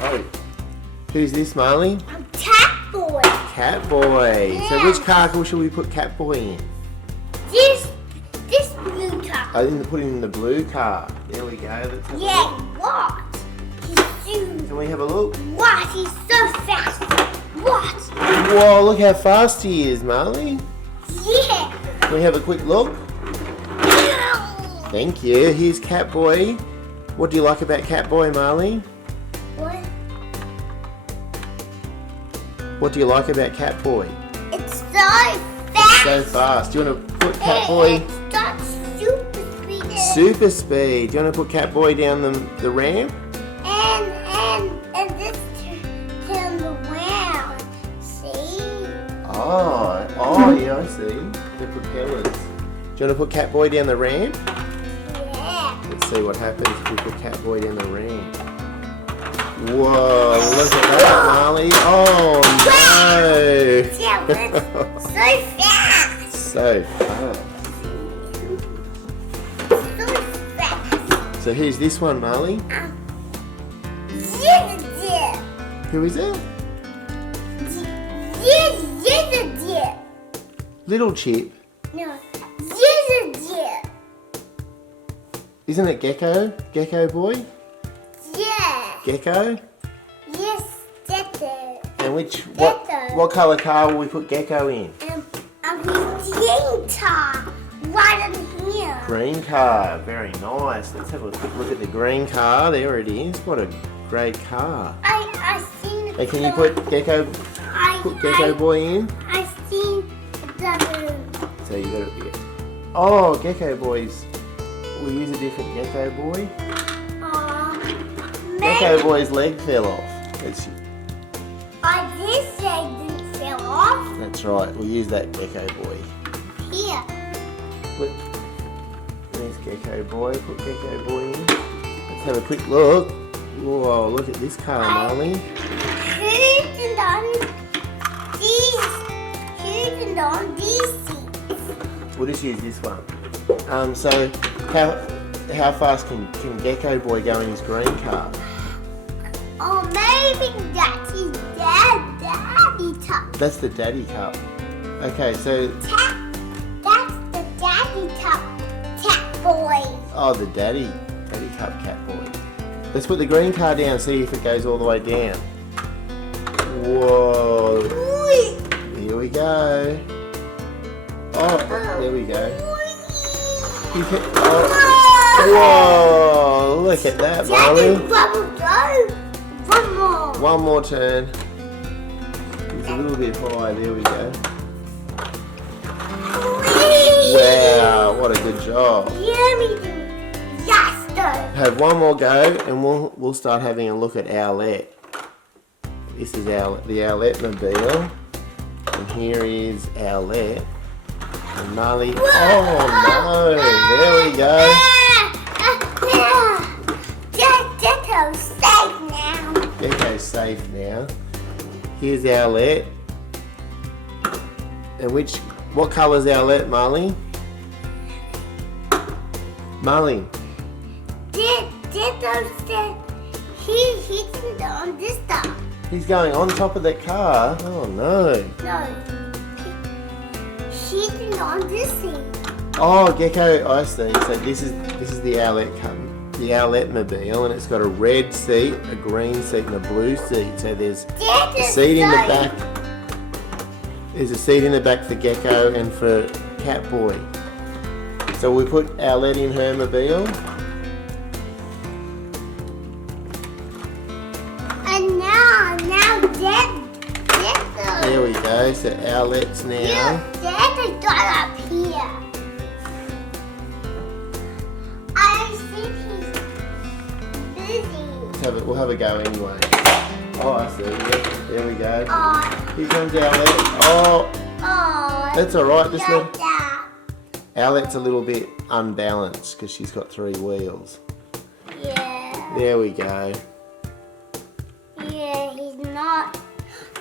Oh, who's this, Marley? Catboy. Catboy. Yeah. So which car should we put Catboy in? This blue car. I didn't put him in the blue car. There we go. Let's have a Yeah, look. what? He's soon. Can we have a look? What? He's so fast. What? Whoa, look how fast he is, Marley. Yeah. Can we have a quick look? Thank you. Here's Catboy. What do you like about Catboy, Marley? What? What do you like about Catboy? It's so fast. So fast. Do you want to put Catboy? It's got super speed. Super speed. Do you want to put Catboy down the ramp? And this turns around. See? Oh, yeah, I see. The propellers. Do you want to put Catboy down the ramp? Yeah. Let's see what happens if we put Catboy down the ramp. Whoa, look at that, Marley. Oh, no. Yeah, but it's so fast. So fast. So fast. So who's this one, Marley? Yeah. Who is it? Yeah. Little Chip. No. Yeah. Isn't it Gecko? Gecko boy? Yeah. Gecko? Yes, that's it. And Gecko. what colour car will we put Gecko in? Green car. Right in here. Green car. Very nice. Let's have a quick look at the green car. There it is. What a great car. I seen Hey, can you put Gecko boy in? I seen the So you got to get. Oh, Gecko boys. We'll use a different Gecko boy. Gecko boy's leg fell off. That's this leg didn't fall off. That's right. We'll use that Gecko boy. Here. There's Gecko boy. Put Gecko boy in. Let's have a quick look. Whoa, look at this car, Marley. Who's on these seats? We'll just use this one. So how fast can Gecko boy go in his green car? Oh, maybe that's his daddy cup. That's the daddy cup. Okay, so That's the daddy cup, cat boy. oh, the daddy cup cat boy. Let's put the green car down, see if it goes all the way down. Whoa! Here we go. Oh, there we go. You can, whoa! Look at that, Marley. One more. One more turn. It's a little bit high. There we go. Wow! What a good job. Have one more go, and we'll start having a look at Owlette. This is the Owlette mobile, and here is Owlette. And Marley. Oh no! There we go. Gecko's safe now. Gecko's safe now. Here's Owlette. And what colour's Owlette, Marley? Marley. Gecko said he's on this stuff. He's going on top of that car. Oh no. No. He's on this thing. Oh, Gecko, I see. So this is the Owlette car, the Owlette mobile, and it's got a red seat, a green seat, and a blue seat. So there's a seat in the back. There's a seat in the back for Gecko and for Catboy. So we put Owlette in her mobile. And now Gecko. There we go. So Owlette's now. Yeah, Gecko got up here. I think he's busy. We'll have a go anyway. Oh, I see. Yeah, there we go. Oh. Here comes Owlette. Oh, Oh. that's all right. Just let Dada. Owlette's a little bit unbalanced because she's got 3 wheels. Yeah. There we go. Yeah, he's not